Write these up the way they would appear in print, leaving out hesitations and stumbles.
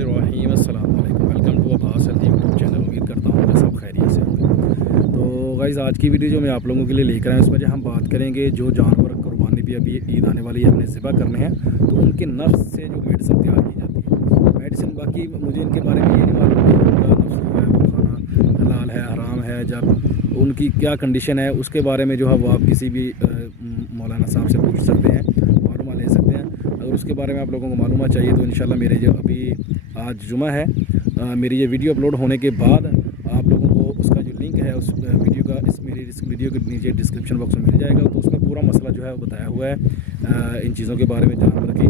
बिस्मिल्लाहिर्रहमानिर्रहीम अस्सलाम वालेकुम। Welcome to Abbas health YouTube channel. उम्मीद करता हूँ कि सब खैरियत से होंगे। तो गाइस, आज की वीडियो जो मैं आप लोगों के लिए लेकर आया हूँ, उसमें जो हम बात करेंगे जो जानवर कुर्बानी भी अभी ईद आने वाली है, हमने ज़िबा करने हैं, तो उनके नफ्स से जो मेडिसिन तैयार की जाती है। मेडिसिन बाकी मुझे इनके बारे में ये नहीं मालूम कि उनका नफ्स जो है वो खाना हलाल है हराम है, जब उनकी क्या कंडीशन है उसके बारे में जो है वो आप किसी भी मौलाना साहब से पूछ सकते हैं, मालूम ले सकते हैं। अगर उसके बारे में आप लोगों को मालूम चाहिए तो इंशाल्लाह मेरे जो अभी आज जुमा है, मेरी ये वीडियो अपलोड होने के बाद आप लोगों को उसका जो लिंक है उस वीडियो का इस वीडियो के नीचे डिस्क्रिप्शन बॉक्स में मिल जाएगा। तो उसमें पूरा मसला जो है वो बताया हुआ है इन चीज़ों के बारे में, जानवर की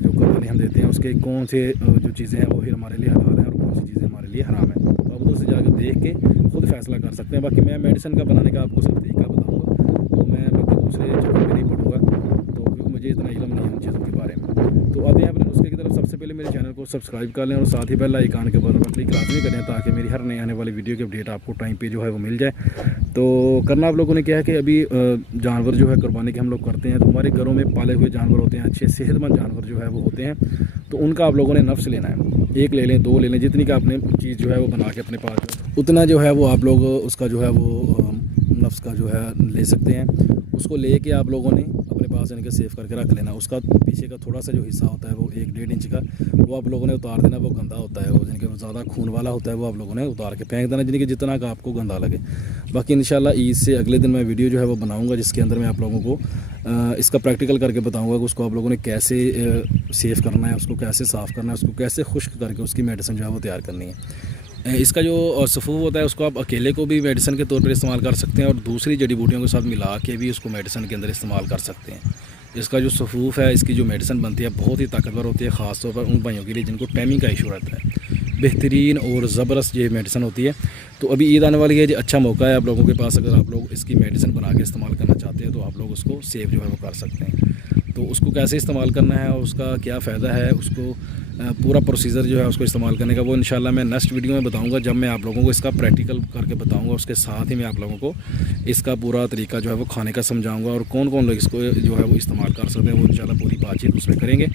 जो कुर्बानी हम देते हैं उसके कौन से जो चीज़ें हैं वो ही हमारे लिए हलाल है और कौन सी चीज़ें हमारे लिए हराम है। तो आप उधर से जाकर देख के खुद फैसला कर सकते हैं। बाकी मैं मेडिसिन का बनाने का आपको सिर्फ तरीका बताऊँगा, तो मैं बाकी दूसरे चक्कर में नहीं पढ़ूँगा, तो क्योंकि मुझे इतना इल्म नहीं है उन चीज़ों के बारे में। तो आते हैं अपने नुस्खे की तरफ। सबसे पहले मेरे चैनल को सब्सक्राइब कर लें और साथ ही बेल आइकन के बटन पर क्लिक लाजमी करें ताकि मेरी हर नई आने वाली वीडियो की अपडेट आपको टाइम पे जो है वो मिल जाए। तो करना आप लोगों ने क्या है कि अभी जानवर जो है कुर्बानी के हम लोग करते हैं, तो हमारे घरों में पाले हुए जानवर होते हैं, अच्छे सेहतमंद जानवर जो है वो होते हैं, तो उनका आप लोगों ने नफ्स लेना है। एक ले लें, दो ले लें, जितनी का आपने चीज़ जो है वो बना के अपने पास उतना जो है वो आप लोग उसका जो है वो नफ्स का जो है ले सकते हैं। उसको ले के आप लोगों ने अपने पास इनके सेव करके रख लेना। उसका पीछे का थोड़ा सा जो हिस्सा होता है वो 1-1.5 इंच का, वो आप लोगों ने उतार देना। वो गंदा होता है, वो जिनके ज़्यादा खून वाला होता है वो आप लोगों ने उतार के फेंक देना, जिनके जितना का आपको गंदा लगे। बाकी इंशाल्लाह ईद से अगले दिन मैं वीडियो जो है वो बनाऊँगा, जिसके अंदर मैं आप लोगों को इसका प्रैक्टिकल करके बताऊँगा कि उसको आप लोगों ने कैसे सेव करना है, उसको कैसे साफ़ करना है, उसको कैसे खुश्क करके उसकी मेडिसिन जो है वो तैयार करनी है। इसका जो सफ़ूफ होता है उसको आप अकेले को भी मेडिसिन के तौर पर इस्तेमाल कर सकते हैं और दूसरी जड़ी बूटियों के साथ मिला के भी उसको मेडिसिन के अंदर इस्तेमाल कर सकते हैं। इसका जो सफ़ूफ है, इसकी जो मेडिसिन बनती है बहुत ही ताकतवर होती है, ख़ास तौर पर उन भाइयों के लिए जिनको टाइमिंग का इशू रहता है। बेहतरीन और ज़बरदस्त ये मेडिसिन होती है। तो अभी ईद आने वाली है, जो अच्छा मौका है आप लोगों के पास। अगर आप लोग इसकी मेडिसिन बना के इस्तेमाल करना चाहते हैं तो आप लोग उसको सेव जो है वो कर सकते हैं। तो उसको कैसे इस्तेमाल करना है और उसका क्या फ़ायदा है, उसको पूरा प्रोसीजर जो है उसको इस्तेमाल करने का, वो इंशाल्लाह मैं नेक्स्ट वीडियो में बताऊंगा, जब मैं आप लोगों को इसका प्रैक्टिकल करके बताऊंगा। उसके साथ ही मैं आप लोगों को इसका पूरा तरीका जो है वो खाने का समझाऊंगा और कौन कौन लोग इसको जो है वो इस्तेमाल कर सकते हैं, वो इंशाल्लाह पूरी बातचीत उसमें करेंगे।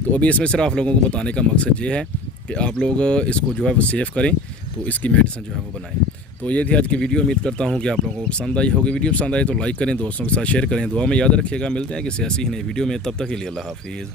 तो अभी इसमें सिर्फ आप लोगों को बताने का मकसद ये है कि आप लोग इसको जो है वो सेव करें, तो इसकी मेडिसिन जो है वो बनाएं। तो ये थी आज की वीडियो। उम्मीद करता हूँ कि आप लोगों को पसंद आई होगी। वीडियो पसंद आई तो लाइक करें, दोस्तों के साथ शेयर करें, दुआ में याद रखिएगा। मिलते हैं किसी ऐसी ही नई वीडियो में, तब तक के लिए अल्लाह हाफिज़।